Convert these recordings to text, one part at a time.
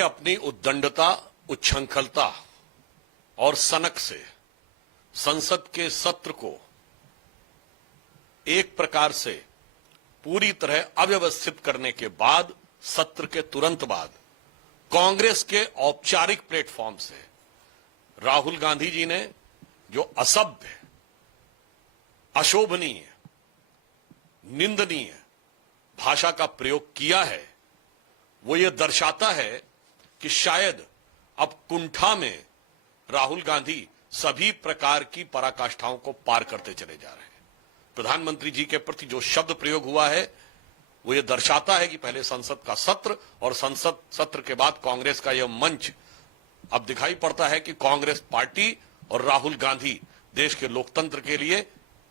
अपनी उद्दंडता, उच्छृंखलता और सनक से संसद के सत्र को एक प्रकार से पूरी तरह अव्यवस्थित करने के बाद, सत्र के तुरंत बाद कांग्रेस के औपचारिक प्लेटफॉर्म से राहुल गांधी जी ने जो असभ्य, अशोभनीय, निंदनीय भाषा का प्रयोग किया है, वो ये दर्शाता है कि शायद अब कुंठा में राहुल गांधी सभी प्रकार की पराकाष्ठाओं को पार करते चले जा रहे हैं। प्रधानमंत्री जी के प्रति जो शब्द प्रयोग हुआ है वो ये दर्शाता है कि पहले संसद का सत्र और संसद सत्र के बाद कांग्रेस का यह मंच, अब दिखाई पड़ता है कि कांग्रेस पार्टी और राहुल गांधी देश के लोकतंत्र के लिए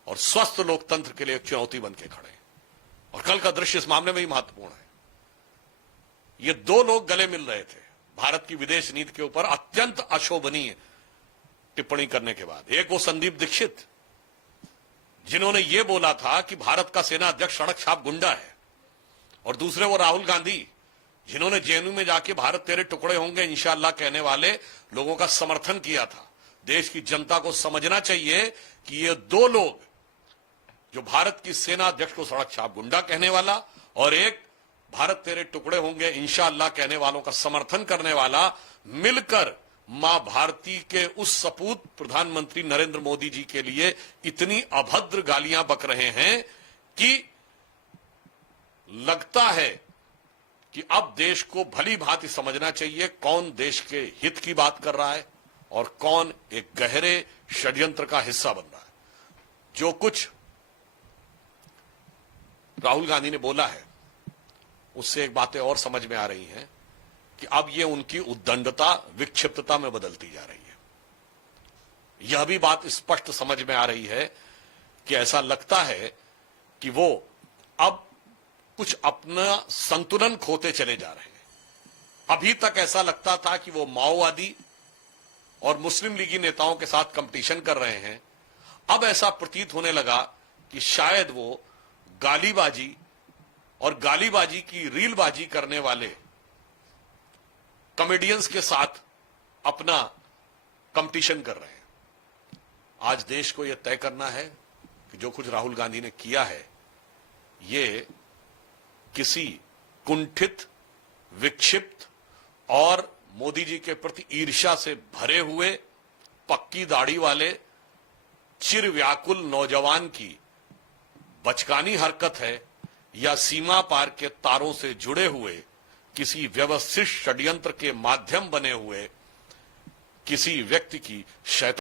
और स्वस्थ लोकतंत्र के लिए एक चुनौती बन के खड़े हैं। और कल का दृश्य इस मामले में ही महत्वपूर्ण है। ये दो लोग गले मिल रहे थे भारत की विदेश नीति के ऊपर अत्यंत अशोभनीय टिप्पणी करने के बाद। एक वो संदीप दीक्षित, जिन्होंने ये बोला था कि भारत का सेना अध्यक्ष सड़क छाप गुंडा है, और दूसरे वो राहुल गांधी, जिन्होंने जेएनयू में जाके भारत तेरे टुकड़े होंगे इंशाअल्लाह कहने वाले लोगों का समर्थन किया था। देश की जनता को समझना चाहिए कि ये दो लोग, जो भारत की सेना अध्यक्ष को सड़क छाप गुंडा कहने वाला और एक भारत तेरे टुकड़े होंगे इंशाअल्लाह कहने वालों का समर्थन करने वाला, मिलकर मां भारती के उस सपूत प्रधानमंत्री नरेंद्र मोदी जी के लिए इतनी अभद्र गालियां बक रहे हैं कि लगता है कि अब देश को भली भांति समझना चाहिए कौन देश के हित की बात कर रहा है और कौन एक गहरे षड्यंत्र का हिस्सा बन रहा है। जो कुछ राहुल गांधी ने बोला है उससे एक बातें और समझ में आ रही हैं कि अब ये उनकी उद्दंडता, विक्षिप्तता में बदलती जा रही है। यह भी बात स्पष्ट समझ में आ रही है कि ऐसा लगता है कि वो अब कुछ अपना संतुलन खोते चले जा रहे हैं। अभी तक ऐसा लगता था कि वो माओवादी और मुस्लिम लीगी नेताओं के साथ कंपटीशन कर रहे हैं। अब ऐसा प्रतीत होने लगा कि शायद वो गालीबाजी और गालीबाजी की रीलबाजी करने वाले कॉमेडियंस के साथ अपना कंपटीशन कर रहे हैं। आज देश को यह तय करना है कि जो कुछ राहुल गांधी ने किया है ये किसी कुंठित, विक्षिप्त और मोदी जी के प्रति ईर्ष्या से भरे हुए, पक्की दाढ़ी वाले, चिर व्याकुल नौजवान की बचकानी हरकत है या सीमा पार के तारों से जुड़े हुए किसी व्यवस्थित षड्यंत्र के माध्यम बने हुए किसी व्यक्ति की शैतानी